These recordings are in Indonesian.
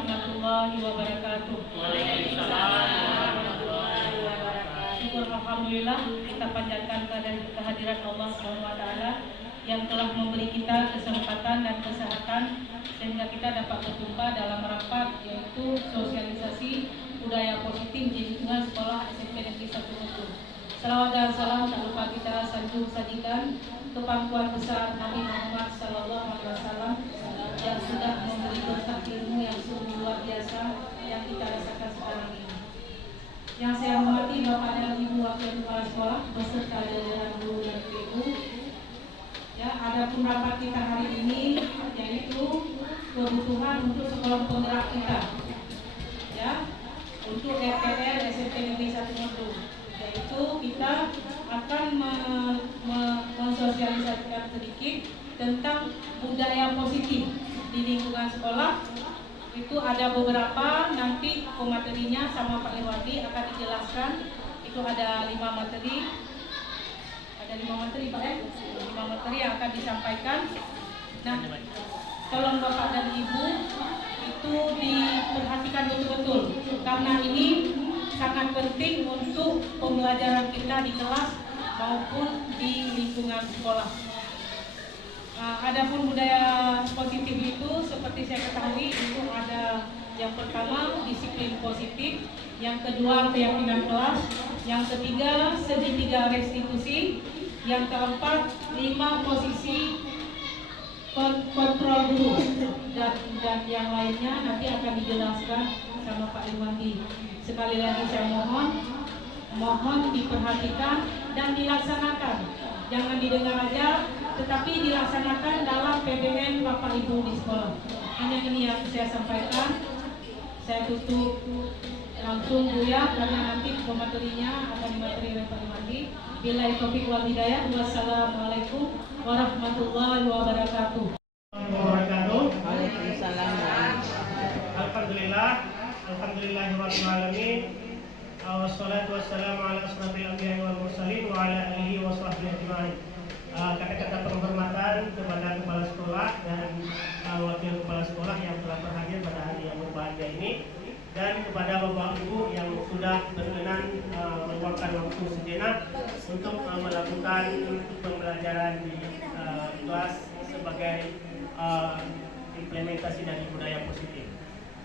warahmatullahi wabarakatuh. Waalaikumsalam warahmatullahi wabarakatuh. Syukur alhamdulillah kita panjatkan kehadiran Allah SWT yang telah memberi kita kesempatan dan kesehatan sehingga kita dapat berjumpa dalam rapat yaitu sosialisasi budaya positif di lingkungan sekolah SMP Negeri 1 Mutu. Salawat dan salam tak lupa kita sajikan ke pangkuan besar Nabi Muhammad SAW yang sudah memberi berkat ilmu yang sungguh luar biasa yang kita rasakan sekarang ini. Yang saya hormati Bapak dan Ibu Wakil Kepala Sekolah beserta jajaran guru dan ibu. Ya, ada pun rapat kita hari ini yaitu kebutuhan untuk sekolah penggerak kita. Ya, untuk RTR SMP Negeri 1 Mutu. Yaitu kita akan mensosialisasikan sedikit tentang budaya positif di lingkungan sekolah. Itu ada beberapa, nanti pematerinya sama Pak Irwadi akan dijelaskan. Itu ada 5 materi. Ada 5 materi Pak ya? 5 materi yang akan disampaikan. Nah, tolong Bapak dan Ibu itu diperhatikan betul-betul karena ini sangat penting untuk pembelajaran kita di kelas maupun di lingkungan sekolah. Adapun budaya positif itu seperti saya ketahui itu ada yang pertama disiplin positif, yang kedua keyakinan kelas, yang ketiga segitiga restitusi, yang keempat 5 posisi kontrol guru dan yang lainnya nanti akan dijelaskan sama Pak Irwandi. Sekali lagi saya mohon diperhatikan dan dilaksanakan. Jangan didengar aja, tetapi dilaksanakan dalam PBN Bapak Ibu di sekolah. Hanya ini yang saya sampaikan. Saya tutup langsung Buya karena nanti pematerinya akan dimateri oleh Pak Irwandi. Billahi taufiq wal hidayah. Wassalamualaikum warahmatullahi wabarakatuh. Waalaikumsalam. Alhamdulillahirabbil alamin. Wassalatu wassalamu ala asrofil anbiya'i wal mursalin wa ala alihi wa sahbihi ajma'in. Kata-kata penghormatan kepada kepala sekolah dan wakil kepala sekolah yang telah berhadir pada hari yang berbahagia ini, dan kepada Bapak Ibu yang sudah berkenan meluangkan waktu sejenak untuk melakukan pembelajaran di kelas sebagai implementasi dari budaya positif.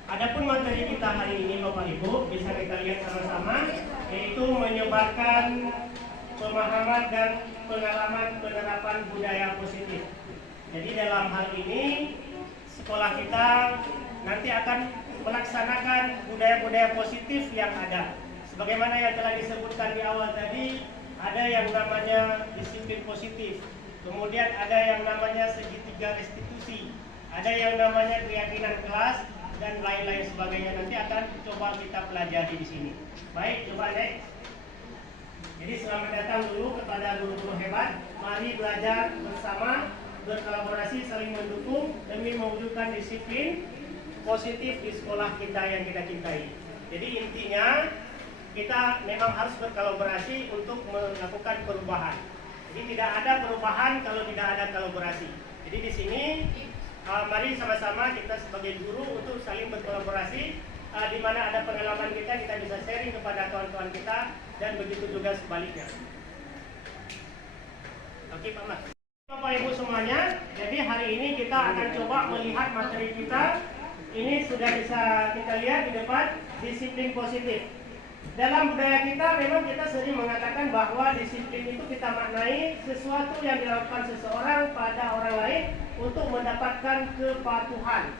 Adapun materi kita hari ini Bapak Ibu bisa kita lihat sama-sama, yaitu menyebarkan pemahaman dan pengalaman penerapan budaya positif. Jadi dalam hal ini sekolah kita nanti akan melaksanakan budaya-budaya positif yang ada. Sebagaimana yang telah disebutkan di awal tadi, ada yang namanya disiplin positif, kemudian ada yang namanya segitiga restitusi, ada yang namanya keyakinan kelas, dan lain-lain sebagainya. Nanti akan coba kita pelajari di sini. Baik, coba next. Jadi selamat datang dulu kepada guru-guru hebat. Mari belajar bersama, berkolaborasi, saling mendukung demi mewujudkan disiplin positif di sekolah kita yang kita cintai. Jadi intinya kita memang harus berkolaborasi untuk melakukan perubahan. Jadi tidak ada perubahan kalau tidak ada kolaborasi. Jadi di sini mari sama-sama kita sebagai guru untuk saling berkolaborasi. Di mana ada pengalaman kita bisa sharing kepada kawan-kawan kita, dan begitu juga sebaliknya. Oke Pak Mas. Bapak Ibu semuanya, jadi hari ini kita akan coba melihat materi kita. Ini sudah bisa kita lihat di depan, disiplin positif. Dalam budaya kita memang kita sering mengatakan bahwa disiplin itu kita maknai sesuatu yang dilakukan seseorang pada orang lain untuk mendapatkan kepatuhan.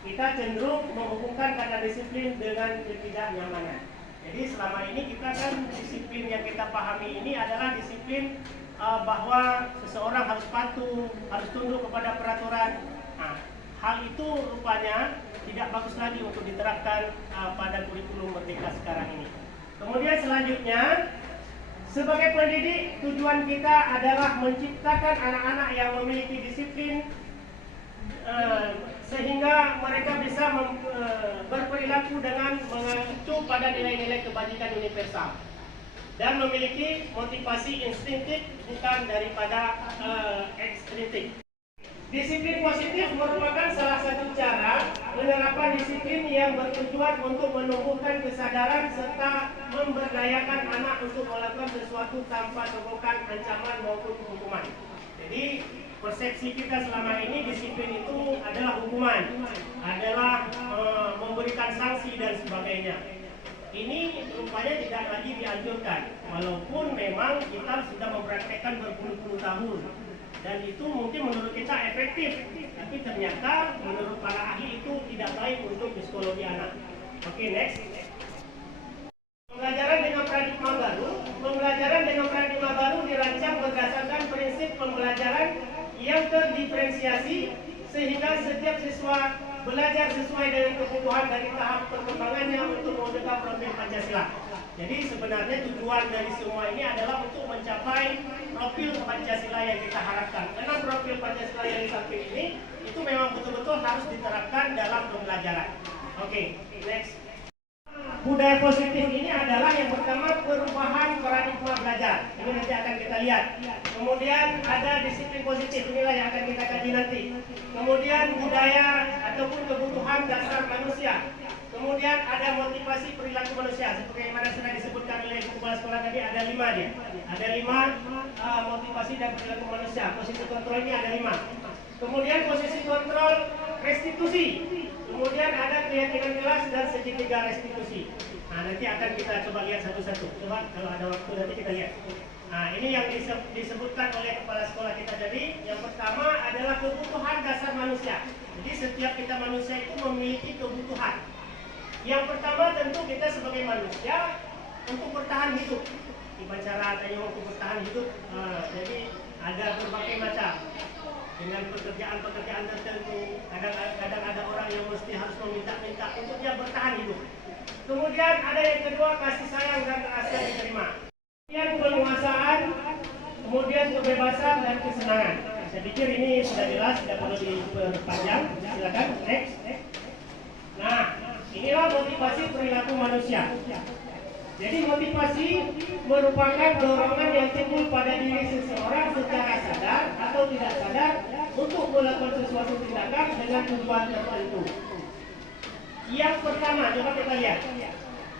Kita cenderung menghubungkan kata disiplin dengan ketidaknyamanan. Jadi selama ini kita kan disiplin yang kita pahami ini adalah disiplin bahwa seseorang harus patuh, harus tunduk kepada peraturan. Nah, hal itu rupanya tidak bagus lagi untuk diterapkan pada kurikulum Merdeka sekarang ini. Kemudian selanjutnya, sebagai pendidik tujuan kita adalah menciptakan anak-anak yang memiliki disiplin sehingga mereka bisa berperilaku dengan mengacu pada nilai-nilai kebajikan universal dan memiliki motivasi instinktif bukan daripada ekstrinsikik. Disiplin positif merupakan salah satu cara penerapan disiplin yang bertujuan untuk menumbuhkan kesadaran serta memberdayakan anak untuk melakukan sesuatu tanpa sokongan, ancaman maupun hukuman. Jadi persepsi kita selama ini disiplin itu adalah hukuman, adalah memberikan sanksi dan sebagainya. Ini rupanya tidak lagi dianjurkan, walaupun memang kita sudah mempraktekkan berpuluh-puluh tahun. Dan itu mungkin menurut kita efektif, tapi ternyata menurut para ahli itu tidak baik untuk psikologi anak. Oke, next. Pembelajaran dengan paradigma baru dirancang berdasarkan prinsip pembelajaran yang terdiferensiasi sehingga setiap siswa belajar sesuai dengan kebutuhan dari tahap perkembangannya untuk mewujudkan profil Pancasila. Jadi sebenarnya tujuan dari semua ini adalah untuk mencapai profil Pancasila yang kita harapkan. Karena profil Pancasila yang disamping ini itu memang betul-betul harus diterapkan dalam pembelajaran. Oke, next. Budaya positif ini adalah yang pertama perubahan paradigma belajar. Ini nanti akan kita lihat. Kemudian ada disiplin positif, inilah yang akan kita kaji nanti. Kemudian budaya ataupun kebutuhan dasar manusia. Kemudian ada motivasi perilaku manusia. Seperti yang mana sudah disebutkan oleh kepala sekolah tadi, ada 5 dia. Ada 5 motivasi dan perilaku manusia. Posisi kontrol ini ada 5. Kemudian posisi kontrol restitusi. Kemudian ada keyakinan kelas dan segitiga restitusi. Nah, nanti akan kita coba lihat satu-satu. Coba kalau ada waktu nanti kita lihat. Nah, ini yang disebutkan oleh kepala sekolah kita tadi. Yang pertama adalah kebutuhan dasar manusia. Jadi setiap kita manusia itu memiliki kebutuhan. Yang pertama tentu kita sebagai manusia untuk bertahan hidup. Gimana cara tanya untuk bertahan hidup? Jadi ada berbagai macam. Dengan pekerjaan-pekerjaan tertentu, kadang-kadang ada orang yang mesti harus meminta-minta untuk dia bertahan hidup. Kemudian ada yang kedua, kasih sayang dan rasa diterima. Kemudian penguasaan, kemudian kebebasan dan kesenangan. Saya pikir ini sudah jelas, tidak perlu diperpanjang. Silakan, next. Nah, inilah motivasi perilaku manusia. Jadi motivasi merupakan dorongan yang timbul pada diri seseorang secara sadar atau tidak sadar untuk melakukan sesuatu tindakan dengan tujuan tertentu. Yang pertama, coba kita lihat,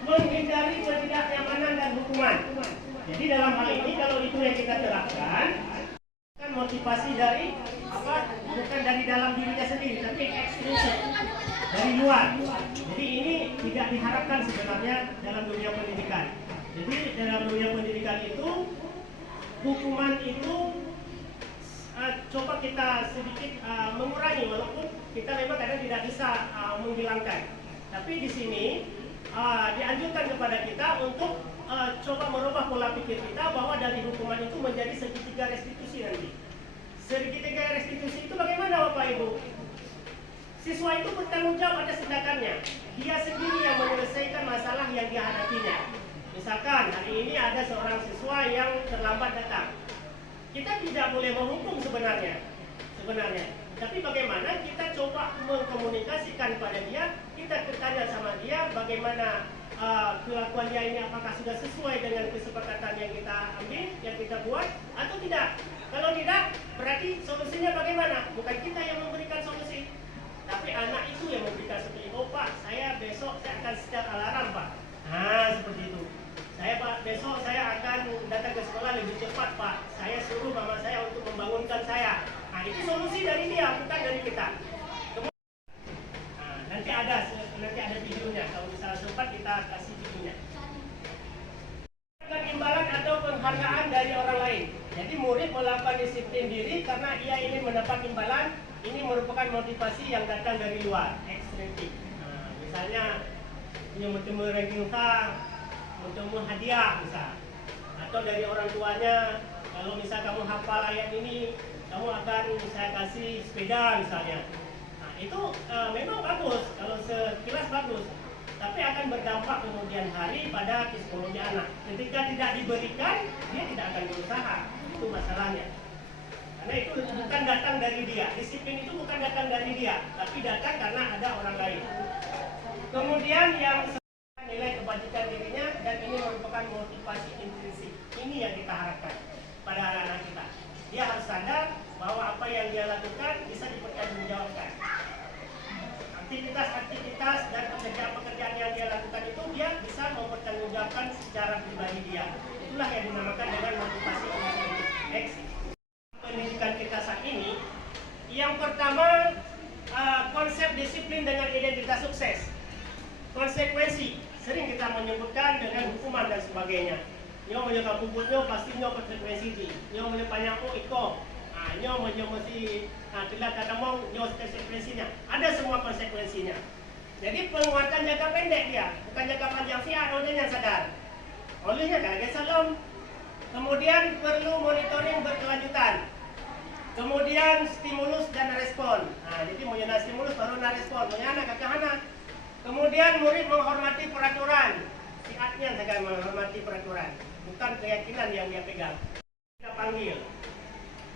menghindari ketidaknyamanan dan hukuman. Jadi dalam hal ini kalau itu yang kita terapkan, kan motivasi dari bukan dari dalam dirinya sendiri, tapi ekstrinsik dari luar. Jadi ini tidak diharapkan sebenarnya dalam dunia pendidikan. Jadi dalam dunia pendidikan itu hukuman itu coba kita sedikit mengurangi, walaupun kita memang kadang tidak bisa menghilangkan. Tapi di sini dianjurkan kepada kita untuk coba merubah pola pikir kita bahwa dari hukuman itu menjadi segitiga restitusi nanti. Segitiga restitusi itu bagaimana Bapak Ibu? Siswa itu bertanggung jawab atas tindakannya. Dia sendiri yang menyelesaikan masalah yang dihadapinya. Misalkan hari ini ada seorang siswa yang terlambat datang. Kita tidak boleh menghukum sebenarnya. Tapi bagaimana kita coba mengkomunikasikan pada dia, kita bertanya sama dia bagaimana kelakuan dia ini, apakah sudah sesuai dengan kesepakatan yang kita ambil, yang kita buat, atau tidak. Kalau tidak, berarti solusinya bagaimana? Bukan kita yang memberikan solusi, tapi anak itu yang memberikan solusi. Oh Pak, besok saya akan setel alarm Pak. Nah, seperti itu. Besok saya akan datang ke sekolah lebih cepat Pak. Saya suruh mama saya untuk membangunkan saya. Nah, itu solusi dari dia, bukan dari kita. Nanti ada videonya. Kalau misalnya sempat kita kasih videonya. Imbalan atau penghargaan dari orang lain. Jadi murid melakukan disiplin diri karena ia ingin mendapat imbalan. Ini merupakan motivasi yang datang dari luar, ekstrinsik. Misalnya bertemu ranking bertemu hadiah misal, atau dari orang tuanya. Kalau misal kamu hafal ayat ini, kamu akan saya kasih sepeda misalnya. Nah, itu memang bagus, kalau sekilas bagus, tapi akan berdampak kemudian hari pada psikologi anak. Ketika tidak diberikan, dia tidak akan berusaha. Itu masalahnya. Karena itu bukan datang dari dia. Disiplin itu bukan datang dari dia, tapi datang karena ada orang lain. Kemudian yang nilai kebajikan dirinya, dan ini merupakan motivasi intrinsik. Ini yang kita harapkan pada anak-anak kita. Dia harus sadar bahwa apa yang dia lakukan bisa dipertanggungjawabkan. Aktivitas-aktivitas dan pekerjaan-pekerjaan yang dia lakukan itu dia bisa mempertanggungjawabkan secara pribadi dia. Itulah yang dinamakan dengan motivasi eksis. Pendidikan kita saat ini, yang pertama konsep disiplin dengan identitas sukses. Konsekuensi sering kita menyebutkan dengan hukuman dan sebagainya. Nyo menjaga puputnya pasti nyo konsekuensi di. Nyo menyepanjang iko. Nyo mesti telah kadang nyo konsekuensinya. Ada semua konsekuensinya. Jadi penguatan jangka pendek dia, bukan jangka panjang siap olehnya sadar. Olehnya kan salam. Kemudian perlu monitoring berkelanjutan. Kemudian stimulus dan respon. Jadi menyenang stimulus baru na respon. Menyana kakak. Kemudian murid menghormati peraturan. Siatnya saya menghormati peraturan, bukan keyakinan yang dia pegang. Kita panggil.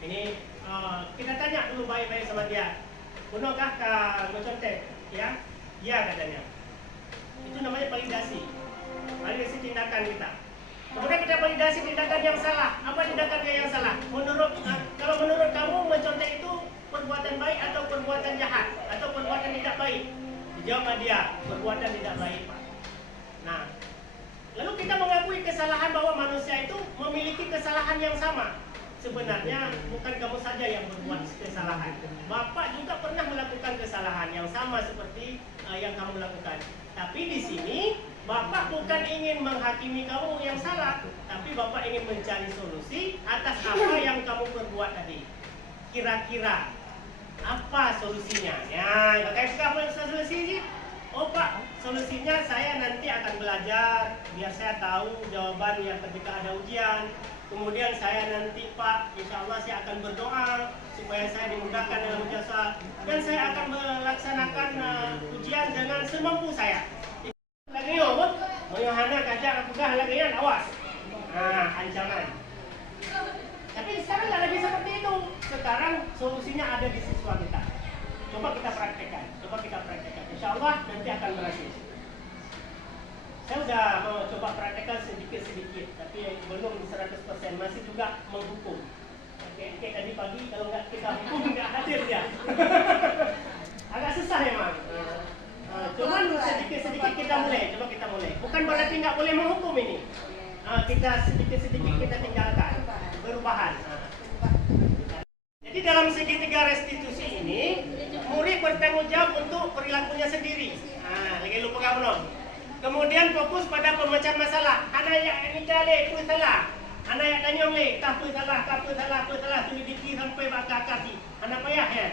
Ini kita tanya dulu baik-baik sama dia. Punokah contek? Ya, ya katanya. Itu namanya validasi. Validasi tindakan kita. Kemudian kita validasi tindakan yang salah. Apa tindakan yang salah? Kalau menurut kamu mencontek itu perbuatan baik atau perbuatan jahat atau perbuatan tidak baik? Dijawab dia, perbuatan tidak baik, Pak. Nah, lalu kita mengakui kesalahan bahwa manusia itu memiliki kesalahan yang sama. Sebenarnya bukan kamu saja yang berbuat kesalahan. Bapak juga pernah melakukan kesalahan yang sama seperti yang kamu lakukan. Tapi di sini Bapak bukan ingin menghakimi kamu yang salah, tapi Bapak ingin mencari solusi atas apa yang kamu perbuat tadi. Kira-kira apa solusinya? Ya, apa solusi sih? Oh Pak, solusinya saya nanti akan belajar biar saya tahu jawaban yang ketika ada ujian. Kemudian saya nanti Pak, insya Allah saya akan berdoa supaya saya dimudahkan dalam ujian dan saya akan melaksanakan ujian dengan semampu saya. Lagi yo, mau Yohana kajak apakah lagi yan, awas. Ancaman. Tapi sekarang nggak lagi seperti itu. Sekarang solusinya ada di siswa kita. Coba kita praktekkan. Insya Allah nanti akan berhasil. Saya sudah mau coba praktekkan sedikit-sedikit, tapi belum 100%, masih juga menghukum. Oke, tadi pagi kalau nggak kita hukum nggak hadir dia. Agak susah memang. Cuman sedikit-sedikit kita mulai. Bukan berarti nggak boleh menghukum ini. Kita sedikit-sedikit kita tinggalkan perubahan. Jadi dalam segitiga restitusi ini, murid bertanggung jawab untuk perilakunya sendiri. Lagi lupa kamu no. Kemudian fokus pada pemecahan masalah. Anak yang ini cale, apa salah? Anak yang tanya le, apa salah? Selidiki sampai bakar kaki. Anak payah ya.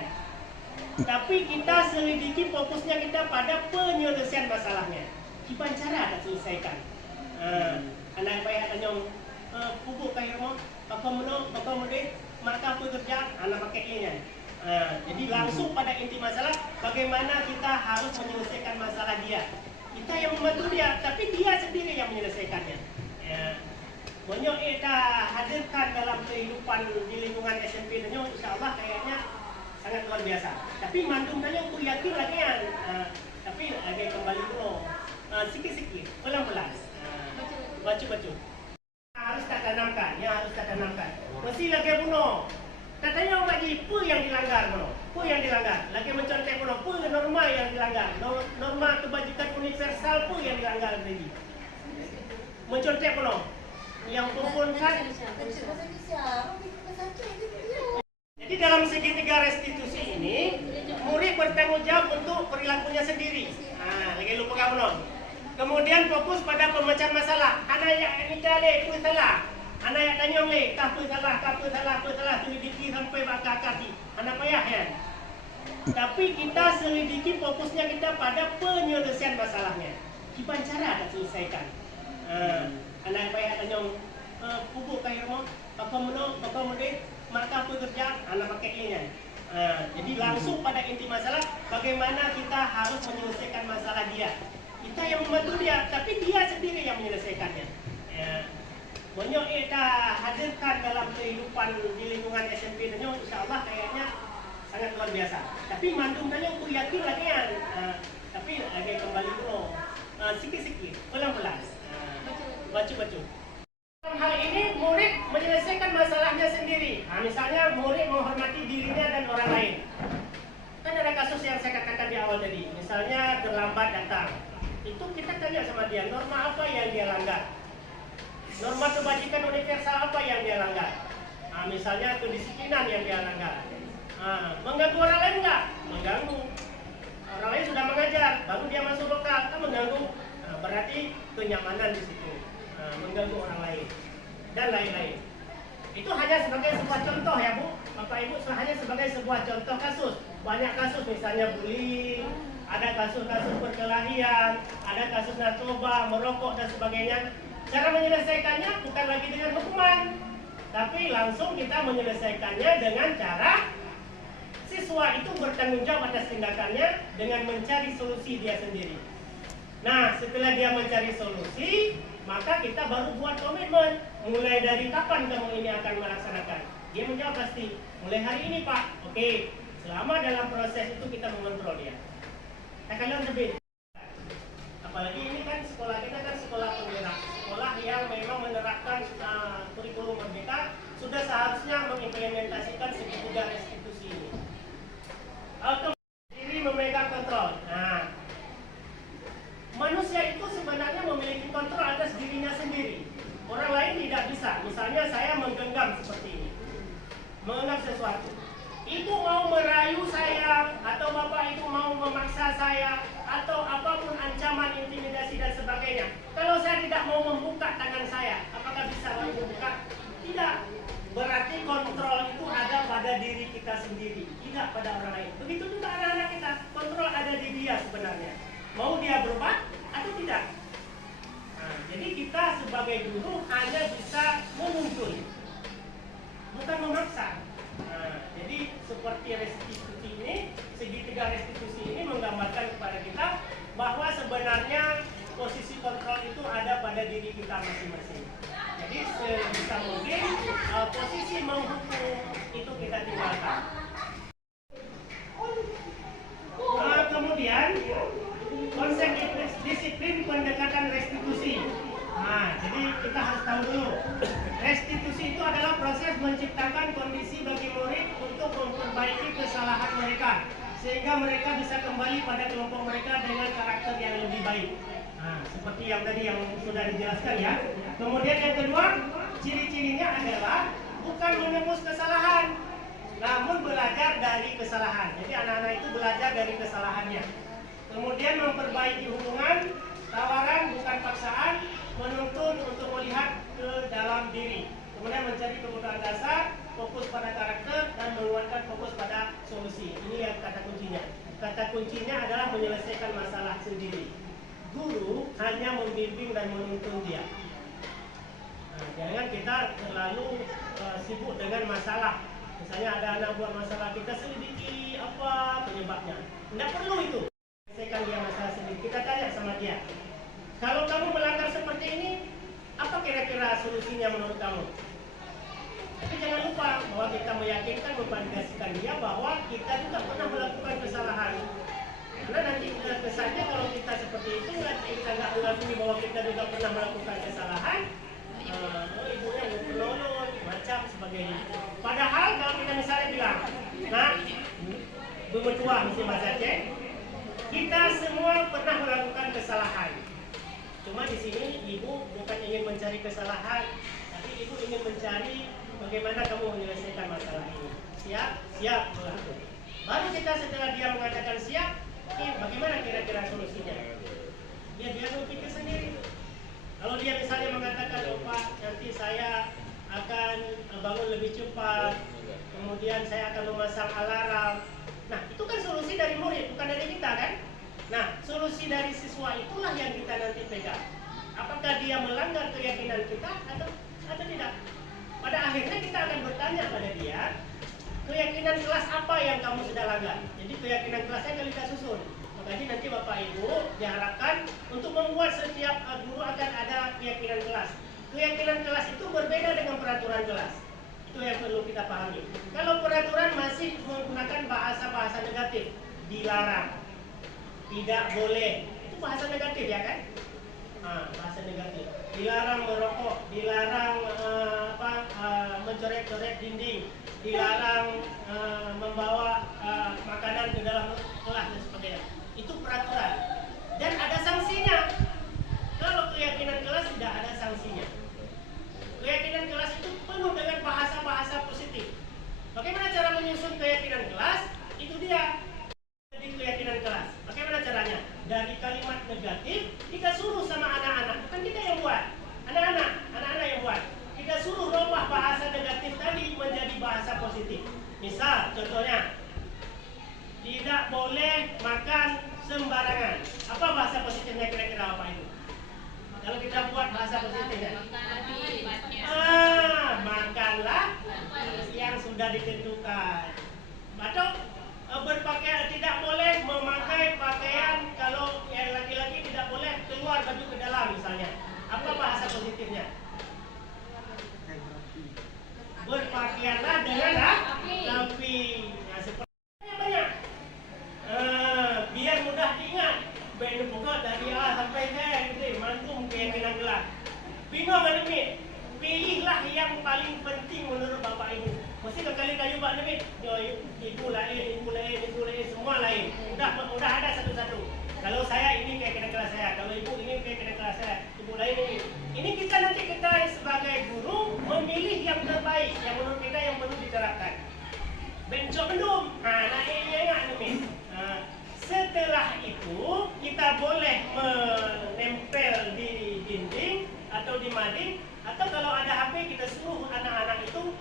Tapi kita selidiki fokusnya kita pada penyelesaian masalahnya. Gimana cara nak selesaikan? Anak payah tanya, pupuk kayu mo, bakal murid, maka apa kerja? Anak pakai ini. Jadi langsung pada inti masalah, bagaimana kita harus menyelesaikan masalah dia. Kita yang membantu dia, tapi dia sendiri yang menyelesaikannya. Banyak kita hadirkan dalam kehidupan di lingkungan SMP dan insya Allah kayaknya sangat luar biasa. Tapi mandung tanya aku yakin lagi kan. Tapi lagi kembali dulu. Sikit-sikit, pelan-pelan. Baca-baca. Harus tak tanamkan. Mesti lagi bunuh. Katanya lagi apa yang dilanggar bunuh? Apa yang dilanggar? Lagi mencontek bunuh. Apa norma yang dilanggar? Norma kebajikan universal apa yang dilanggar lagi? Mencontek bunuh. Yang kumpulkan. Jadi dalam segitiga restitusi ini, murid bertanggung jawab untuk perilakunya sendiri. Lagi lupa kamu no. Kemudian fokus pada pemecahan masalah. Anak yang ini cale, apa salah? Anak yang tanya le, apa salah? Selidiki sampai bakar kaki. Anak payah ya. Tapi kita selidiki fokusnya kita pada penyelesaian masalahnya. Gimana cara nak selesaikan? Anak payah tanya, pupuk kayu mo, bakal murid, maka apa kerja? Anak pakai ini. Jadi langsung pada inti masalah, bagaimana kita harus menyelesaikan masalah dia. Kita yang membantu dia, tapi dia sendiri yang menyelesaikannya. Banyak kita hadirkan dalam kehidupan di lingkungan SMP dan insya Allah kayaknya sangat luar biasa. Tapi mandung tanya aku yakin lagi kan. Tapi lagi kembali dulu. Sikit-sikit, pelan-pelan. Baca-baca. Dalam hal ini murid menyelesaikan masalahnya sendiri. Nah, misalnya murid menghormati dirinya dan orang lain. Kan ada kasus yang saya katakan di awal tadi. Misalnya terlambat datang. Itu kita tanya sama dia, norma apa yang dia langgar? Norma kebajikan universal apa yang dia langgar? Nah, misalnya kedisiplinan yang dia langgar. Nah, mengganggu orang lain enggak? Mengganggu. Orang lain sudah mengajar, baru dia masuk lokal, kan mengganggu. Nah, berarti kenyamanan di situ. Nah, mengganggu orang lain dan lain-lain. Itu hanya sebagai sebuah contoh ya Bu, Bapak Ibu, hanya sebagai sebuah contoh kasus. Banyak kasus misalnya bullying, ada kasus-kasus perkelahian, ada kasus narkoba, merokok dan sebagainya. Cara menyelesaikannya bukan lagi dengan hukuman, tapi langsung kita menyelesaikannya dengan cara siswa itu bertanggung jawab atas tindakannya dengan mencari solusi dia sendiri. Nah, setelah dia mencari solusi, maka kita baru buat komitmen. Mulai dari kapan kamu ini akan melaksanakan? Dia menjawab pasti, mulai hari ini Pak. Oke, selama dalam proses itu kita mengontrol dia. Akan lebih. Apalagi ini kan sekolah kita kan sekolah penggerak, sekolah yang memang menerapkan kurikulum merdeka, sudah seharusnya mengimplementasikan segitiga restitusi ini. Diri memegang kontrol. Nah, manusia itu sebenarnya memiliki kontrol atas dirinya sendiri. Orang lain tidak bisa. Misalnya saya menggenggam seperti ini, mengenal sesuatu. Itu mau merayu saya, atau Bapak itu mau memaksa saya, atau apapun ancaman, intimidasi dan sebagainya. Kalau saya tidak mau membuka tangan saya, apakah bisa lalu membuka? Tidak. Berarti kontrol itu ada pada diri kita sendiri, tidak pada orang lain. Begitu juga anak-anak kita, kontrol ada di dia sebenarnya. Mau dia berubah atau tidak? Nah, jadi kita sebagai guru hanya bisa menuntun, bukan memaksa. Nah, jadi seperti restitusi ini, segitiga restitusi ini menggambarkan kepada kita bahwa sebenarnya posisi kontrol itu ada pada diri kita masing-masing. Jadi sebisa mungkin posisi menghukum itu kita tinggalkan. Kemudian konsep disiplin pendekatan restitusi. Nah, jadi kita harus tahu dulu, restitusi itu adalah proses menciptakan kondisi bagi murid untuk memperbaiki kesalahan mereka, sehingga mereka bisa kembali pada kelompok mereka dengan karakter yang lebih baik. Nah, seperti yang tadi yang sudah dijelaskan ya. Kemudian yang kedua, ciri-cirinya adalah bukan menembus kesalahan, namun belajar dari kesalahan. Jadi anak-anak itu belajar dari kesalahannya. Kemudian memperbaiki hubungan, tawaran bukan paksaan, menuntun untuk melihat ke dalam diri. Kemudian mencari kebutuhan dasar, fokus pada karakter, dan menguatkan fokus pada solusi. Ini yang kata kuncinya. Kata kuncinya adalah menyelesaikan masalah sendiri. Guru hanya membimbing dan menuntun dia. Nah, jangan kita terlalu sibuk dengan masalah. Misalnya ada anak buat masalah, kita selidiki apa penyebabnya. Tidak perlu itu. Menyelesaikan dia masalah sendiri. Kita tanya sama dia, kalau kamu melanggar seperti ini, apa kira-kira solusinya menurut kamu? Tapi jangan lupa bahwa kita meyakinkan, memvalidasikan dia bahwa kita juga pernah melakukan kesalahan. Karena nanti kesannya kalau kita seperti itu, kita nggak mengakui bahwa kita juga pernah melakukan kesalahan, ibunya nggak penolong, macam sebagainya. Padahal kalau kita misalnya bilang, nah, bemertua mesti bahasa Aceh, kita semua pernah melakukan kesalahan. Cuma di sini ibu bukan ingin mencari kesalahan, tapi ibu ingin mencari bagaimana kamu menyelesaikan masalah ini. Siap? Siap melakukan. Baru kita setelah dia mengatakan siap, bagaimana kira-kira solusinya? Dia berpikir sendiri. Kalau dia misalnya mengatakan, oh Pak, nanti saya akan bangun lebih cepat, kemudian saya akan memasang alarm. Nah, itu kan solusi dari murid, bukan dari kita kan? Nah, solusi dari siswa itulah yang kita nanti pegang. Apakah dia melanggar keyakinan kita atau tidak? Pada akhirnya kita akan bertanya pada dia, keyakinan kelas apa yang kamu sudah langgar? Jadi keyakinan kelasnya akan kita susun. Makanya nanti Bapak Ibu diharapkan untuk membuat setiap guru akan ada keyakinan kelas. Keyakinan kelas itu berbeda dengan peraturan kelas. Itu yang perlu kita pahami. Kalau peraturan masih menggunakan bahasa-bahasa negatif, dilarang, tidak boleh, itu bahasa negatif ya kan? bahasa negatif. Dilarang merokok, dilarang mencoret-coret dinding, dilarang membawa makanan ke dalam kelas dan sebagainya. Itu peraturan. Dan ada sanksinya. Kalau keyakinan kelas tidak ada sanksinya. Keyakinan kelas itu penuh dengan bahasa-bahasa positif. Bagaimana cara menyusun keyakinan kelas? Itu dia. Jadi keyakinan kelas. Bagaimana caranya? Dari kalimat negatif kita suruh sama anak-anak. Bukan kita yang buat. Anak-anak yang buat. Kita suruh rubah bahasa negatif tadi menjadi bahasa positif. Misal, contohnya, tidak boleh makan sembarangan. Apa bahasa positifnya kira-kira apa itu? Kalau kita buat bahasa positifnya, makanlah yang sudah ditentukan. Atau berpakaian, tidak boleh memakai pakaian, kalau yang laki-laki tidak boleh keluar baju ke dalam misalnya. Apa bahasa positifnya? Berpakaianlah dengan rapi. Nah, seperti banyak. Biar mudah diingat. Baik buka dari A sampai Z, gitu, mantum keyakinan kelas. Bingung kan ni? Pilihlah yang paling penting menurut Bapak Ibu. Mesti kali kayu Pak Nabi, ibu lain, semua lain. Udah ada satu-satu. Kalau saya ini keyakinan kelas saya, kalau ibu ini keyakinan kelas saya, ibu lain ini. Ini kita sebagai guru memilih yang terbaik, yang menurut kita yang perlu diterapkan. Bencok belum? Nah ini ingat Nabi. Setelah itu kita boleh menempel di dinding atau di mading, atau kalau ada HP kita suruh anak-anak itu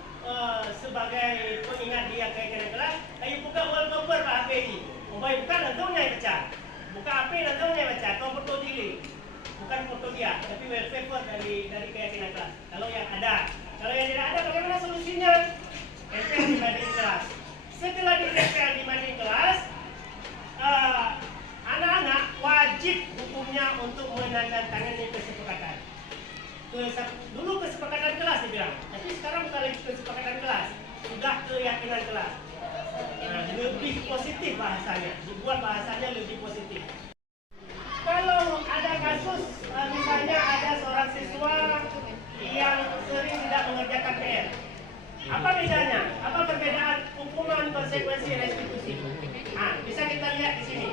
sebagai pengingat dia keyakinan kelas, ayo buka wallpaper Pak HP ini. Buka langsungnya pecah. Buka HP langsungnya pecah. Kau foto diri. Bukan foto dia, tapi wallpaper dari keyakinan kelas. Kalau yang ada, kalau yang tidak ada, bagaimana solusinya? Tempel di mading kelas. Setelah ditempel di mading kelas, anak-anak wajib hukumnya untuk menandatangani kesepakatan. Dulu kesepakatan kelas dibilang, tapi sekarang bukan lagi kesepakatan kelas, sudah keyakinan kelas. Lebih positif bahasanya, dibuat bahasanya lebih positif. Kalau ada kasus, misalnya ada seorang siswa yang sering tidak mengerjakan PR, apa bedanya? Apa perbedaan hukuman, konsekuensi, restitusi? Bisa kita lihat di sini.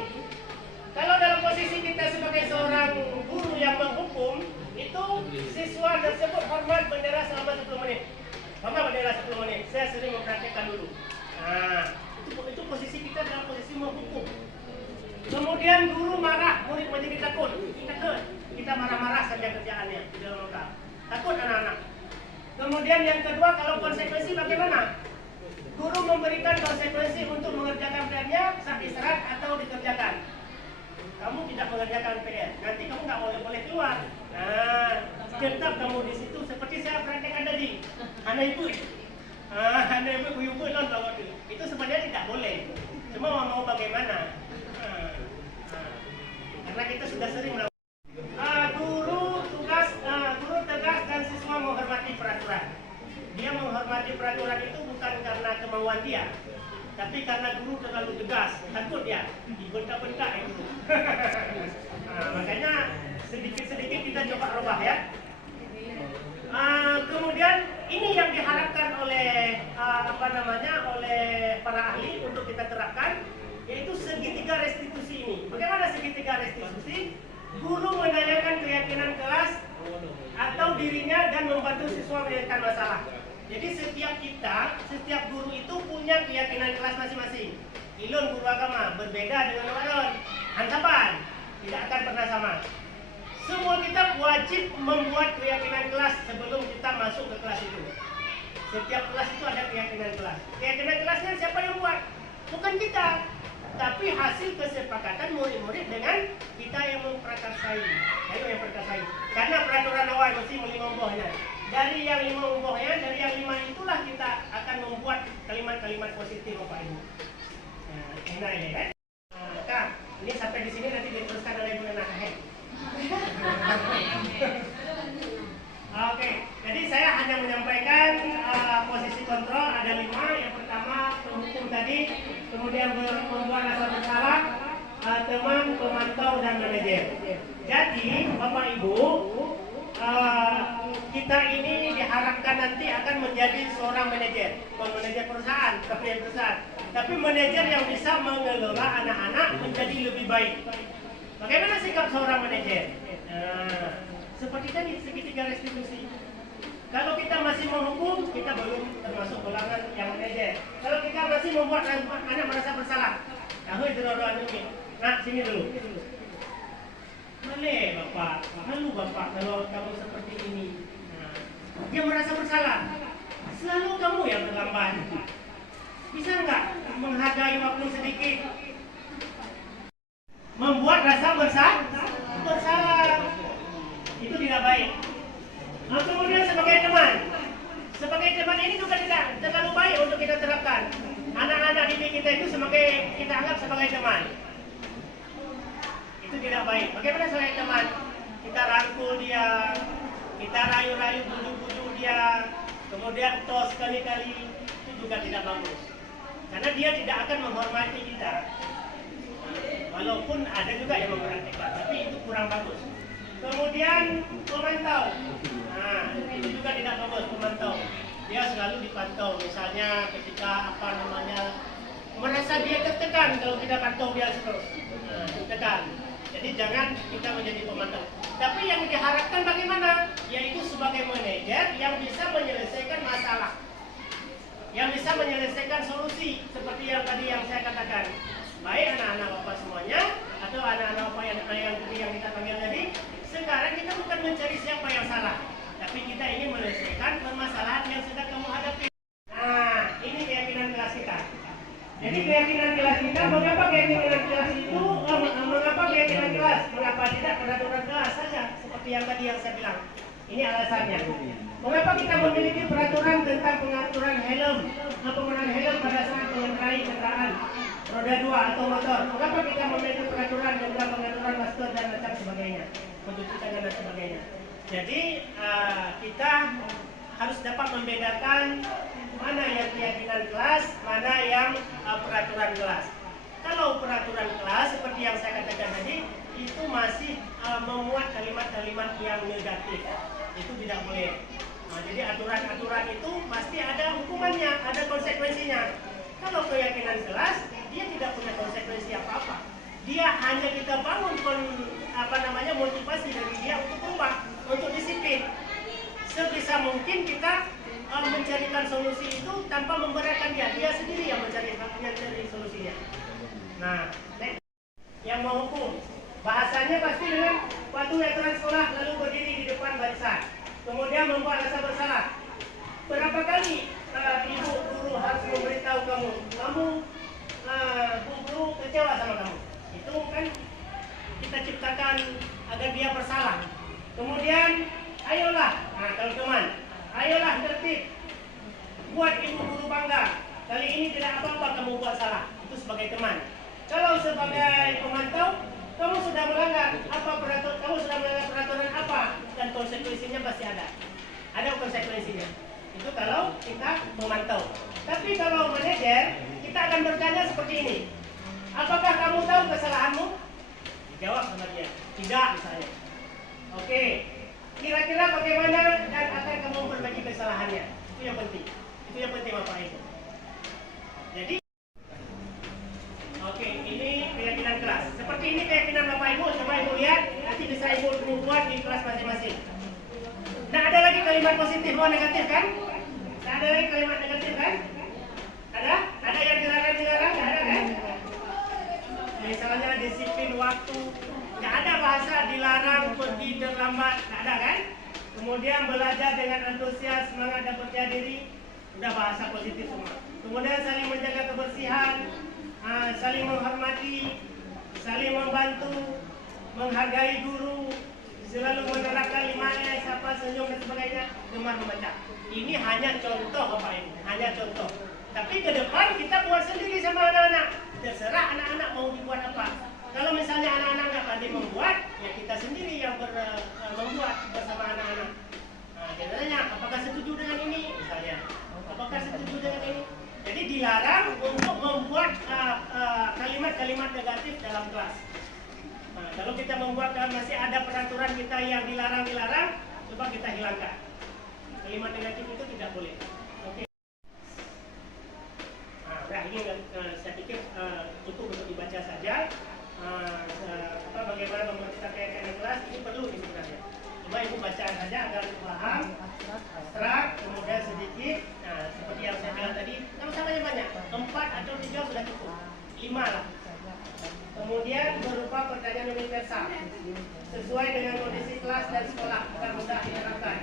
Kalau dalam posisi kita sebagai seorang guru yang menghukum, itu siswa tersebut hormat bendera selama 10 menit. Hormat bendera 10 menit. Saya sering mempraktikkan dulu. Itu posisi kita dalam posisi menghukum. Kemudian guru marah, murid menjadi takut. Kita marah-marah saja kerjaannya di dalam lokal. Takut anak-anak. Kemudian yang kedua, kalau konsekuensi bagaimana? Guru memberikan konsekuensi untuk mengerjakan PR-nya saat istirahat atau dikerjakan. Kamu tidak mengerjakan PR, nanti kamu nggak boleh keluar. Tetap kamu di situ seperti saya praktekkan tadi. Anak ibu nonton itu sebenarnya tidak boleh. Cuma mau bagaimana? Karena kita sudah sering melakukan. Guru tegas dan siswa menghormati peraturan. Dia menghormati peraturan itu bukan karena kemauan dia, tapi karena guru terlalu tegas, takut dia dibentak-bentak itu. Makanya sedikit-sedikit kita coba rubah ya. Kemudian ini yang diharapkan oleh oleh para ahli untuk kita terapkan, yaitu segitiga restitusi ini. Bagaimana segitiga restitusi? Guru menanyakan keyakinan kelas atau dirinya dan membantu siswa menyelesaikan masalah. Jadi setiap guru itu punya keyakinan kelas masing-masing. Ilun guru agama berbeda dengan orang hantapan, tidak akan pernah sama. Semua kita wajib membuat keyakinan kelas sebelum kita masuk ke kelas itu. Setiap kelas itu ada keyakinan kelas. Keyakinan kelasnya siapa yang buat? Bukan kita, tapi hasil kesepakatan murid-murid dengan kita yang memprakarsai. Karena peraturan awal mesti melima buahnya. Dari yang 5 umbohnya, dari yang 5 itulah kita akan membuat kalimat-kalimat positif Bapak Ibu. Enak ini kan? Kak, ini sampai di sini nanti diteruskan oleh Ibu Nana. Oke, jadi saya hanya menyampaikan posisi kontrol ada 5. Yang pertama penghukum tadi, kemudian membuat rasa bersalah, teman pemantau dan manajer. Jadi Bapak Ibu, kita ini diharapkan nanti akan menjadi seorang manajer, bukan manajer perusahaan, tapi manajer yang bisa mengelola anak-anak menjadi lebih baik. Bagaimana sikap seorang manajer? Seperti tadi segitiga restitusi. Kalau kita masih menghukum, kita belum termasuk golongan yang manajer. Kalau kita masih membuat anak merasa bersalah, tahu itu orang ini. Nah, sini dulu. Mana Bapak? Malu Bapak kalau kamu seperti ini. Nah, dia merasa bersalah. Selalu kamu yang terlambat. Bisa nggak menghargai waktu sedikit? Membuat rasa bersalah. Itu tidak baik. Nah, kemudian sebagai teman ini juga tidak terlalu baik untuk kita terapkan. Anak-anak didik kita itu kita anggap sebagai teman. Itu tidak baik. Bagaimana sebagai teman? Kita rangkul dia, kita rayu-rayu, bujuk-bujuk dia, kemudian tos sekali-kali, itu juga tidak bagus. Karena dia tidak akan menghormati kita. Walaupun ada juga yang memperhatikan, tapi itu kurang bagus. Kemudian pemantau. Nah, itu juga tidak bagus pemantau. Dia selalu dipantau. Misalnya ketika merasa dia tertekan kalau kita pantau dia terus. Tertekan. Jadi jangan kita menjadi pemantau. Tapi yang diharapkan bagaimana? Yaitu sebagai manajer yang bisa menyelesaikan masalah. Yang bisa menyelesaikan solusi seperti yang tadi yang saya katakan. Baik anak-anak Bapak semuanya atau anak-anak Bapak yang kita panggil tadi. Sekarang kita bukan mencari siapa yang salah, tapi kita ingin menyelesaikan permasalahan yang sedang kamu hadapi. Nah, ini keyakinan kelas kita. Jadi keyakinan kelas kita, mengapa keyakinan kelas itu, mengapa keyakinan kelas, mengapa tidak peraturan kelas saja, seperti yang tadi yang saya bilang. Ini alasannya. Mengapa kita memiliki peraturan tentang pengaturan helm, penggunaan helm pada saat mengendarai kendaraan roda 2 atau motor? Mengapa kita memiliki peraturan tentang pengaturan masker dan lain sebagainya, mencuci tangan dan sebagainya? Jadi kita harus dapat membedakan mana yang keyakinan kelas, mana yang peraturan kelas. Kalau peraturan kelas seperti yang saya katakan tadi, itu masih memuat kalimat-kalimat yang negatif. Itu tidak boleh. Nah, jadi aturan-aturan itu pasti ada hukumannya, ada konsekuensinya. Kalau keyakinan kelas, dia tidak punya konsekuensi apa-apa. Dia hanya kita bangun motivasi dari dia untuk berubah, untuk disiplin. Sebisa mungkin kita mencarikan solusi itu tanpa memberatkan dia. Dia sendiri yang mencari solusinya. Nah, yang menghukum bahasanya pasti dengan patuhi aturan sekolah lalu berdiri di depan barisan. Kemudian membuat rasa bersalah. Berapa kali ibu guru harus memberitahu kamu guru kecewa sama kamu? Itu kan kita ciptakan agar dia bersalah. Kemudian ayolah, teman-teman, ayolah tertib, buat ibu guru bangga. Kali ini tidak apa-apa kamu buat salah. Itu sebagai teman. Kalau sebagai pemantau, kamu sudah melanggar peraturan apa, dan konsekuensinya pasti ada. Ada konsekuensinya. Itu kalau kita memantau. Tapi kalau manajer, kita akan bertanya seperti ini. Apakah kamu tahu kesalahanmu? Jawab sama dia. Tidak, misalnya. Oke. Kira-kira bagaimana dan akan kamu memperbaiki kesalahannya? Itu yang penting. Itu yang penting Bapak Ibu. Jadi, oke, ini keyakinan kelas. Seperti ini keyakinan Bapak Ibu. Coba Ibu lihat. Nanti bisa Ibu buat di kelas masing-masing. Nah, ada lagi kalimat positif atau negatif kan? Nah, ada lagi kalimat negatif kan? Ada? Ada yang dilarang? Ada kan? Misalnya disiplin waktu. Nggak ada bahasa dilarang pergi terlambat. Nggak ada kan? Kemudian belajar dengan antusias, semangat dan percaya diri. Udah bahasa positif semua. Kemudian saling menjaga kebersihan, saling menghormati, saling membantu, menghargai guru, selalu menerapkan 5 sapa, senyum dan sebagainya, gemar membaca. Ini hanya contoh Bapak Ibu, hanya contoh. Tapi ke depan kita buat sendiri sama anak-anak. Terserah anak-anak mau dibuat apa. Kalau misalnya anak-anak nggak pandai membuat, ya kita sendiri yang membuat bersama anak-anak. Nah, dia tanya, apakah setuju dengan ini? Misalnya, apakah setuju dengan ini? Jadi dilarang untuk membuat kalimat-kalimat negatif dalam kelas. Nah, kalau kita membuat masih ada peraturan kita yang dilarang, coba kita hilangkan. Kalimat negatif itu tidak boleh. Oke. Nah, udah ini saya pikir cukup untuk dibaca saja. Bagaimana memperciptakan kayak kelas ini perlu sebenarnya. Coba ibu baca saja agar paham, abstrak, kemudian sedikit. Nah, seperti yang saya bilang tadi, sama-samanya banyak. 4 atau 3 sudah cukup. 5 lah. Kemudian berupa pertanyaan universal sesuai dengan kondisi kelas dan sekolah agar mudah diterapkan.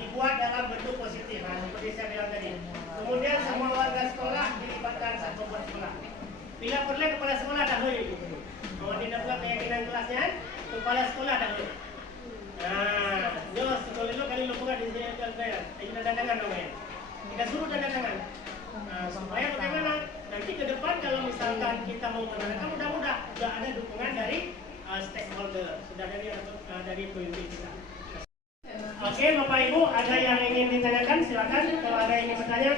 Dibuat dalam bentuk positif, nah, seperti saya bilang tadi. Kemudian semua warga sekolah dilibatkan saat membuat sekolah. Bila perlu kepala sekolah dahulu. Kalau tidak buat keyakinan kelasnya, kepala sekolah dahulu. Nah, jos sekolah itu kali lupa di sini ada dandangan dong ya. Kita suruh dandangan. Nah, supaya bagaimana nanti ke depan kalau misalkan kita mau menandakan mudah-mudah sudah ada dukungan dari stakeholder, sudah dari pemimpin kita. Oke, Bapak Ibu, ada yang ingin ditanyakan? Silakan. Kalau ada yang ingin bertanya,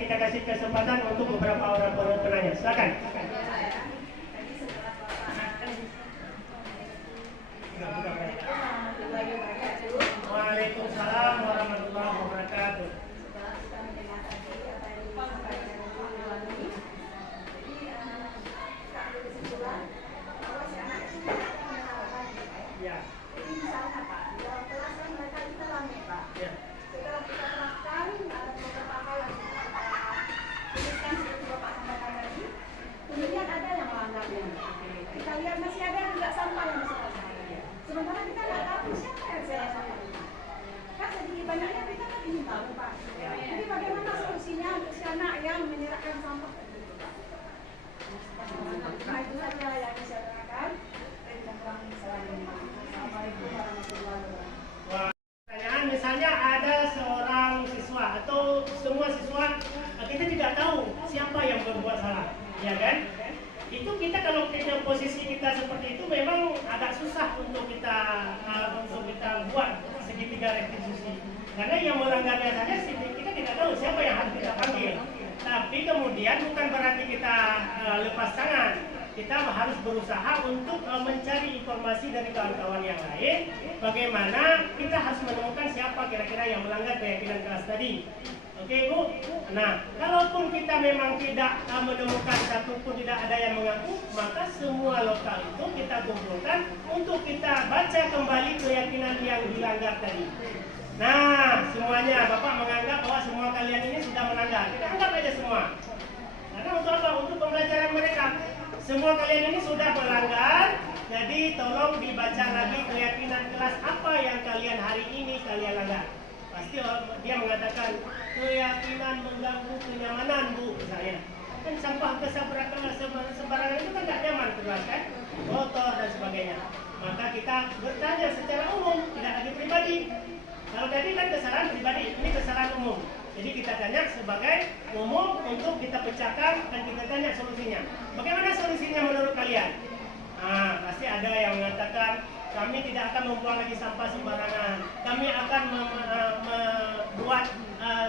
kita kasih kesempatan untuk beberapa orang penanya. Silakan. Waalaikumsalam warahmatullahi wabarakatuh. Ya. Jadi misalnya Pak, di dalam kelas kan mereka kita rame Pak. Ya. Setelah kita terapkan, ada beberapa hal yang kita tuliskan seperti Bapak sampaikan tadi. Kemudian ada yang melanggarnya. Kita lihat masih ada yang tidak sampah yang masuk ke sana. Sementara kita nggak tahu siapa yang saya sampah. Kan sedikit banyaknya kita kan ingin tahu Pak. Jadi bagaimana solusinya untuk si anak yang menyerahkan sampah tadi Pak? Nah itu saja yang saya tanyakan. Pertanyaan misalnya ada seorang siswa atau semua siswa kita tidak tahu siapa yang berbuat salah, ya kan? Itu kita kalau kita posisi kita seperti itu memang agak susah untuk kita buat segitiga restitusi. Karena yang melanggarnya saja kita tidak tahu siapa yang harus kita panggil. Tapi kemudian bukan berarti kita lepas tangan. Kita harus berusaha untuk mencari informasi dari kawan-kawan yang lain. Bagaimana kita harus menemukan siapa kira-kira yang melanggar keyakinan kelas tadi. Oke Bu? Nah, kalaupun kita memang tidak menemukan satupun, tidak ada yang mengaku, maka semua lokal itu kita kumpulkan untuk kita baca kembali keyakinan yang dilanggar tadi. Nah, semuanya Bapak menganggap bahwa semua kalian ini sudah melanggar. Kita anggap aja semua. Karena untuk apa? Untuk pembelajaran mereka. Semua kalian ini sudah melanggar, jadi tolong dibaca lagi keyakinan kelas apa yang kalian hari ini kalian langgar. Pasti dia mengatakan keyakinan mengganggu kenyamanan Bu, misalnya. Kan sampah sembarangan itu kan tidak nyaman keluar kan, kotor dan sebagainya. Maka kita bertanya secara umum, tidak lagi pribadi. Kalau tadi kan kesalahan pribadi, ini kesalahan umum. Jadi kita tanya sebagai umum untuk kita pecahkan dan kita tanya solusinya. Bagaimana solusinya menurut kalian? Nah, pasti ada yang mengatakan kami tidak akan membuang lagi sampah sembarangan. Kami akan membuat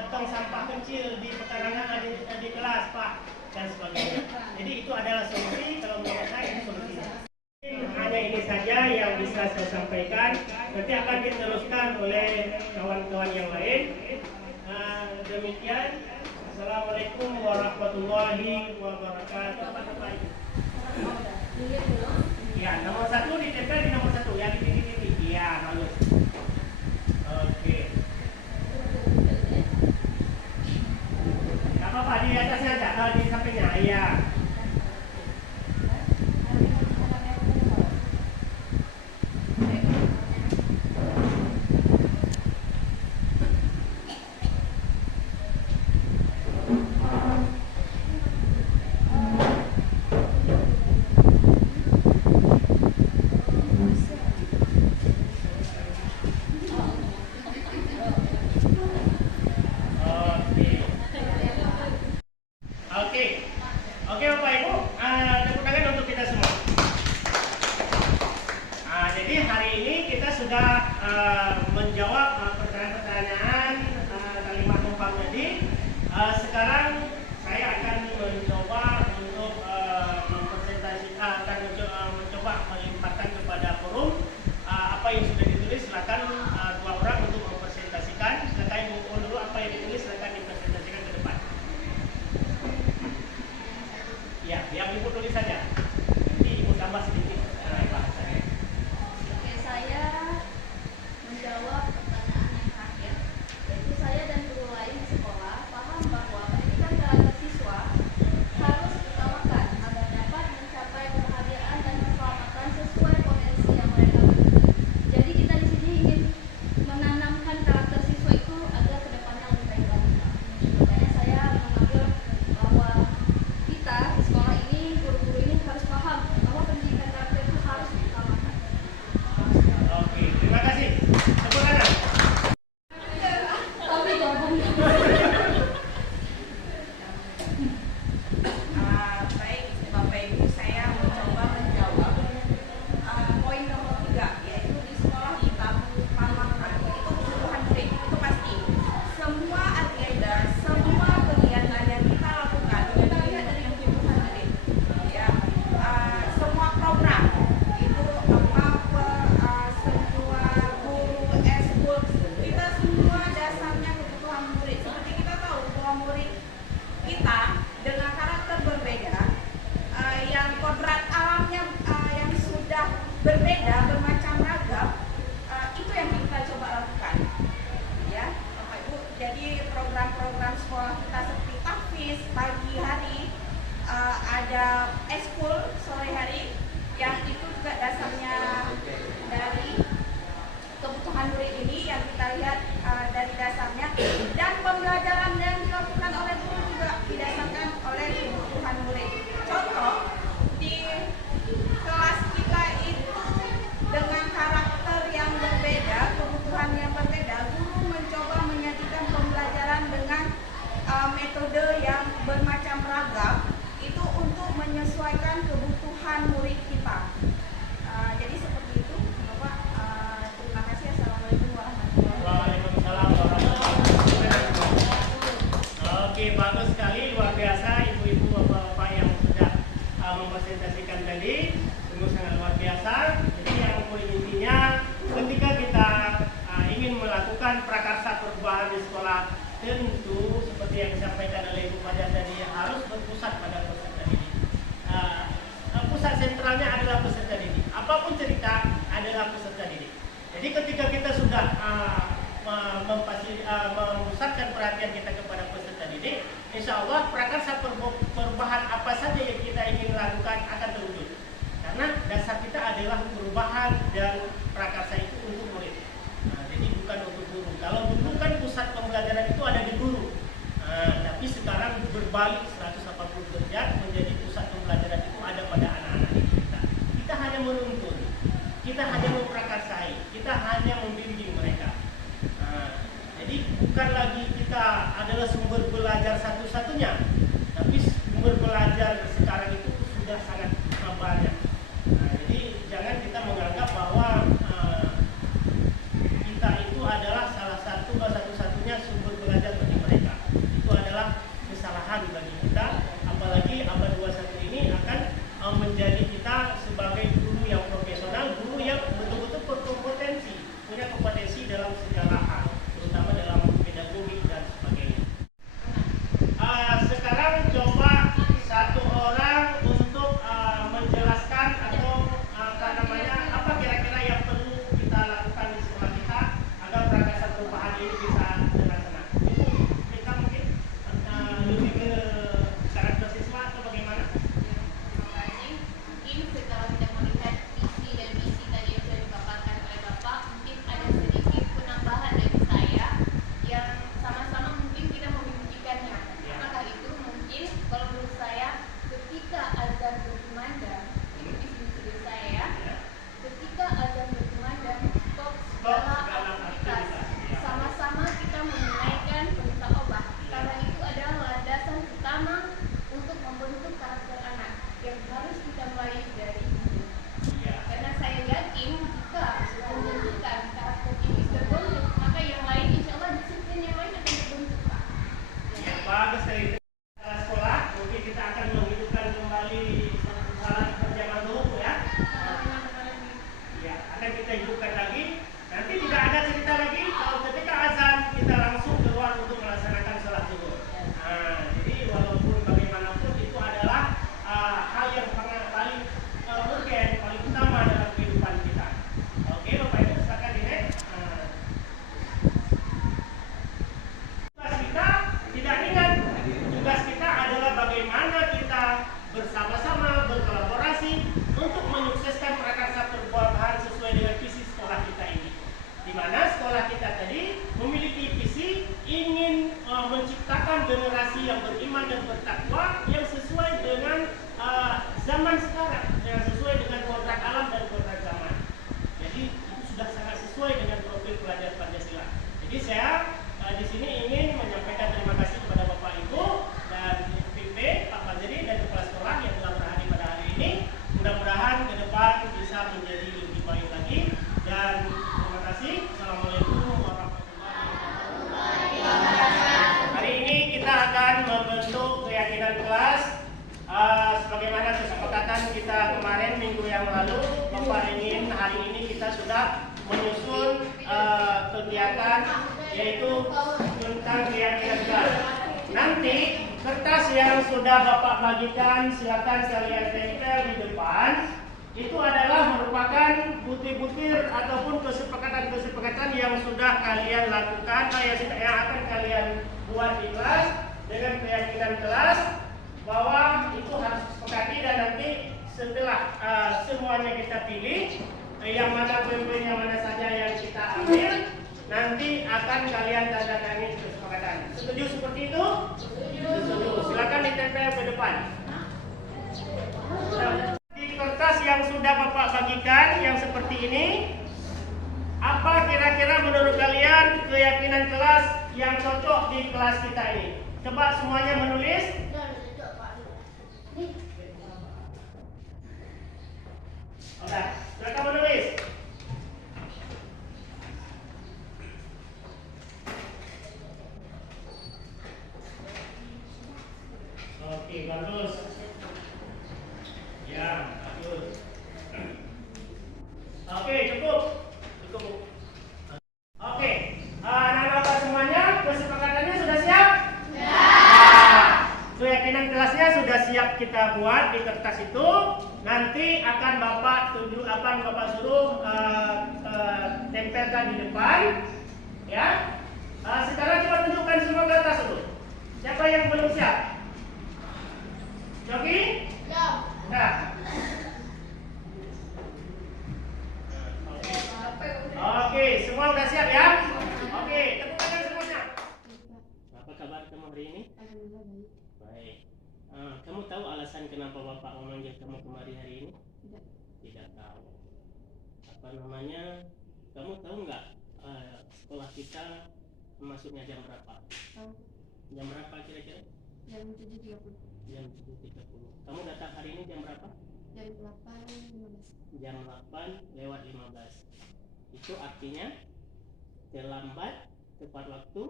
tong sampah kecil di pekarangan di kelas Pak dan sebagainya. Jadi itu adalah solusi. Kalau menurut saya itu solusinya. Hanya ini saja yang bisa saya sampaikan. Nanti akan diteruskan oleh kawan-kawan yang lain. Demikian. Assalamualaikum warahmatullahi wabarakatuh. Ya, nomor 1 ditempel di nomor 1 ya, di titik-titik. Ya, bagus. Oke. Gak apa-apa, di atasnya aja, di sampingnya. Iya. Oke Bapak Ibu, tepuk tangan untuk kita semua. Jadi hari ini kita sudah menjawab pertanyaan-pertanyaan kalimat numpang tadi. Sekarang saya akan mencoba Ibu tulis saja. Nanti Ibu tambah sedikit bahasanya. Oke, saya menjawab pertanyaan yang terakhir, yaitu saya dan guru lain di sekolah paham bahwa pendidikan karakter siswa harus diutamakan agar dapat mencapai kebahagiaan dan keselamatan sesuai potensi yang mereka miliki. Jadi kita di sini ingin menanamkan karakter siswa itu agar kedepannya lebih baik lagi. Makanya saya mengambil bahwa kita di sekolah ini, guru-guru ini harus paham bahwa pendidikan karakter itu harus diutamakan. Oke, terima kasih. Tepuk tangan. Tapi jawabannya. Baik, Bapak Ibu, saya mencoba menjawab poin nomor 3, yaitu di sekolah kita mengutamakan itu kebutuhan murid, itu pasti. Semua agenda, semua kegiatan yang kita lakukan itu dilihat dari kebutuhan murid. Ya, semua program itu semua guru, eskul, kita semua dasarnya kebutuhan murid. Seperti kita tahu bahwa murid kita dengan karakter berbeda, yang kodrat alamnya yang sudah berbeda, bermacam ragam, itu yang kita coba lakukan, ya Bapak Ibu. Jadi program-program sekolah kita seperti tahfiz pagi hari, ada eskul sore hari, yang itu juga dasarnya dari kebutuhan murid ini yang kita lihat dari dasarnya, dan pembelajaran yang dilakukan oleh guru juga didasarkan oleh kebutuhan murid. Contoh, di kelas kita itu dengan karakter yang berbeda, kebutuhan yang berbeda, guru mencoba menyajikan pembelajaran dengan metode yang bermacam ragam, itu untuk menyesuaikan kebutuhan murid kita. Jadi seperti itu, Bapak. Terima kasih. Assalamualaikum warahmatullahi wabarakatuh. Waalaikumsalam warahmatullahi wabarakatuh. Oke, bagus sekali, luar biasa ibu-ibu, bapak-bapak yang sudah mempresentasikan tadi, sungguh sangat luar biasa. Jadi yang poin intinya, ketika kita ingin melakukan prakarsa perubahan di sekolah, tentu seperti yang disampaikan oleh Ibu Fajar tadi, harus berpusat pada peserta didik. Pusat sentralnya adalah peserta didik. Apapun cerita adalah peserta didik. Jadi ketika kita sudah memusatkan perhatian kita kepada peserta didik, insya Allah prakarsa perubahan apa saja yang kita ingin lakukan akan terwujud. Karena dasar kita adalah perubahan dan prakarsa itu untuk murid. Jadi bukan untuk guru. Kalau dulu kan pusat pembelajaran itu ada di guru. Tapi sekarang berbalik 180 derajat, menjadi pusat pembelajaran itu ada pada anak-anak kita. Kita hanya menuntun, kita hanya memprakarsai, kita hanya membimbing mereka. Jadi bukan lagi kita adalah sumber belajar satu-satunya, tapi sumber belajar sekarang itu sudah sangat banyak. Jadi jangan kita menganggap bahwa kita itu adalah salah satu satu-satunya sumber belajar bagi mereka. Itu adalah kesalahan bagi kita, apalagi abad 21 ini akan menjadi kita sebagai guru yang profesional, guru yang betul-betul berkompetensi, punya kompetensi dalam segala hal, terutama dalam pedagogik dan sebagainya. Sekarang coba satu orang untuk menjelaskan atau apa kira-kira yang perlu kita lakukan di sekolah kita agar prakarsa perubahan ini bisa terlaksana. Ibu, kita mungkin lebih ke karakter siswa atau bagaimana? Terima kasih. Mungkin setelah kita melihat visi dan misi tadi yang sudah dipaparkan oleh Bapak, mungkin ada sedikit penambahan dari saya yang sama-sama mungkin kita memimpikannya. Maka itu mungkin kalau menurut saya ketika azan berkumandang, itu visi saya ya. Ketika azan berkumandang, stop segala aktivitas. Sama-sama kita menunaikan perintah Allah. Karena itu adalah landasan utama untuk membentuk karakter anak yang harus kita mulai dari dulu. Karena saya yakin jika sudah menentukan karakter ini terbentuk, maka yang lain insya Allah disiplin yang lain akan terbentuk, Pak. Bagus sekali. Sekolah, mungkin kita akan menghidupkan kembali salat berjamaah dulu ya. Ya, akan kita hidupkan lagi. Nanti tidak ada cerita lagi kalau ketika azan kita langsung keluar untuk melaksanakan sholat zuhur. Jadi walaupun bagaimanapun itu adalah hal Sebagaimana kesepakatan kita kemarin minggu yang lalu, Bapak ingin hari ini kita sudah menyusun kegiatan yaitu tentang keyakinan kelas. Nanti kertas yang sudah Bapak bagikan silakan kalian tempel di depan. Itu adalah merupakan butir-butir ataupun kesepakatan-kesepakatan yang sudah kalian lakukan, yang akan kalian buat di kelas dengan keyakinan kelas bahwa itu harus disepakati, dan nanti setelah semuanya kita pilih yang mana poin-poin yang mana saja yang kita ambil, nanti akan kalian tanda tangani kesepakatan. Setuju seperti itu? Setuju. Silakan ditempel ke depan. Di kertas yang sudah Bapak bagikan yang seperti ini, apa kira-kira menurut kalian keyakinan kelas yang cocok di kelas kita ini? Coba semuanya menulis. Oke, silakan menulis. Oke, bagus. Ya, bagus. Oke, cukup. Cukup, Bu. Oke, anak-anak semuanya kesepakatannya sudah siap? Ya. Keyakinan kelasnya sudah siap kita buat di kertas itu. Nanti akan Bapak suruh tempelkan di depan. Ya. Sekarang coba tunjukkan semua kertas dulu. Siapa yang belum siap? Joki? Ya. Nah. Oke, semua udah siap ya? Oke, tepuk tangan semuanya. Apa kabar kamu hari ini? Alhamdulillah baik. Baik. Kamu tahu alasan kenapa Bapak memanggil kamu kemari hari ini? Tidak. Tidak tahu. Apa namanya? Kamu tahu nggak sekolah kita masuknya jam berapa? Tahu. Jam berapa kira-kira? Jam 7.30. Jam 7.30. Kamu datang hari ini jam berapa? Jam 8.15. Jam 8:15. Itu artinya terlambat, tepat waktu,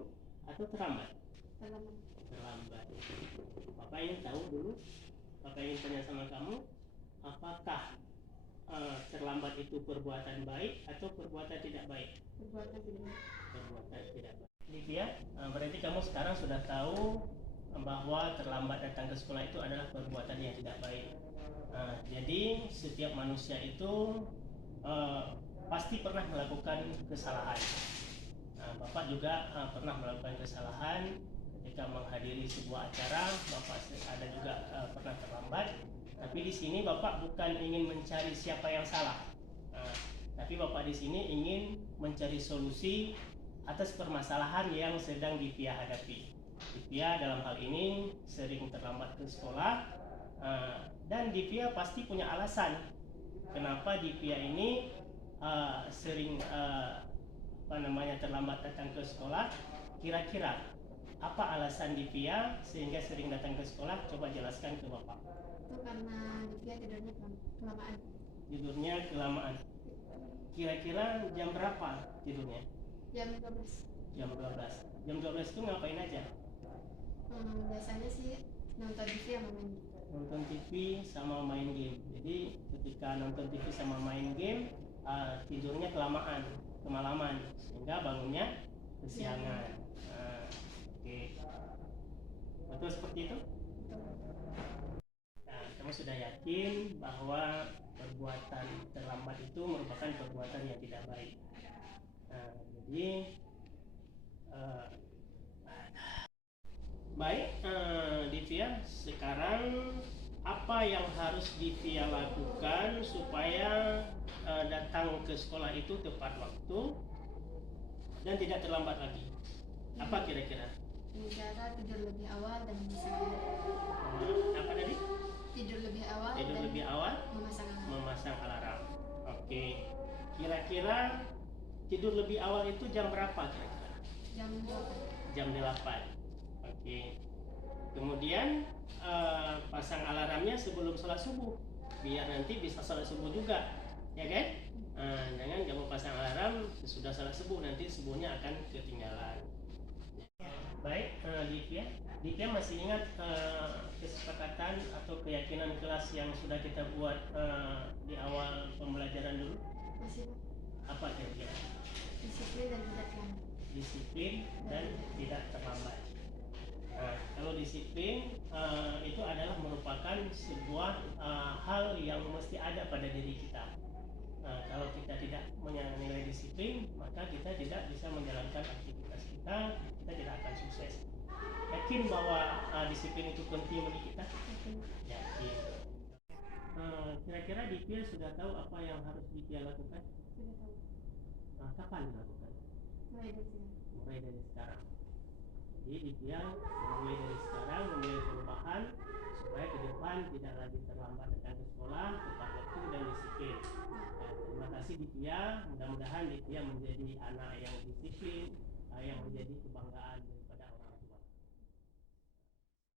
atau terlambat? Terlambat. Terlambat. Bapak ingin tahu dulu, Bapak ingin tanya sama kamu, apakah terlambat itu perbuatan baik atau perbuatan tidak baik? Perbuatan tidak baik. Perbuatan tidak baik. Livia, berarti kamu sekarang sudah tahu bahwa terlambat datang ke sekolah itu adalah perbuatan yang tidak baik. Jadi setiap manusia itu pasti pernah melakukan kesalahan. Bapak juga pernah melakukan kesalahan ketika menghadiri sebuah acara. Bapak ada juga pernah terlambat. Tapi di sini Bapak bukan ingin mencari siapa yang salah, tapi Bapak di sini ingin mencari solusi atas permasalahan yang sedang Divia hadapi. Divia dalam hal ini sering terlambat ke sekolah, dan Divia pasti punya alasan kenapa Divia ini sering terlambat datang ke sekolah. Kira-kira apa alasan Divia sehingga sering datang ke sekolah? Coba jelaskan ke Bapak. Itu karena dia tidurnya kelamaan. Tidurnya kelamaan. Kira-kira jam berapa tidurnya? Jam 12. Jam 12. Jam 12 itu ngapain aja? Biasanya sih nonton TV sama main. Nonton TV sama main game. Jadi ketika nonton TV sama main game, tidurnya kemalaman, sehingga bangunnya kesiangan. Oke. Betul seperti itu? Nah, kamu sudah yakin bahwa perbuatan terlambat itu merupakan perbuatan yang tidak baik. Jadi baik, Divia, sekarang apa yang harus Divia lakukan supaya datang ke sekolah itu tepat waktu dan tidak terlambat lagi? Apa kira-kira? Dengan cara tidur lebih awal dan Apa tadi? tidur lebih awal Tidur dan lebih awal, memasang alarm. alarm. Oke. Kira-kira tidur lebih awal itu jam berapa kira-kira? Jam 8. Jam 8. Oke. Kemudian pasang alarmnya sebelum sholat subuh, biar nanti bisa sholat subuh juga, ya kan? Jangan kamu pasang alarm sesudah sholat subuh, nanti subuhnya akan ketinggalan. Baik, Livia, Dika masih ingat kesepakatan atau keyakinan kelas yang sudah kita buat di awal pembelajaran dulu? Masih Apa kira-kira? disiplin dan tidak terlambat. Disiplin dan tidak terlambat. Nah, kalau disiplin itu adalah merupakan sebuah hal yang mesti ada pada diri kita. Kalau kita tidak menilai disiplin, maka kita tidak bisa menjalankan aktivitas kita tidak akan sukses. Yakin bahwa disiplin itu penting bagi kita? Yakin. Kira-kira Dipia sudah tahu apa yang harus Dipia lakukan? Sudah tahu. Kapan dilakukan? Mulai dari sini. Mulai dari sekarang. Jadi Dipia mulai dari sekarang memulai perubahan supaya ke depan tidak lagi terlambat datang ke sekolah, tepat waktu dan disiplin. Terima kasih Dipia. Mudah-mudahan Dipia menjadi anak yang disiplin, yang menjadi kebanggaan.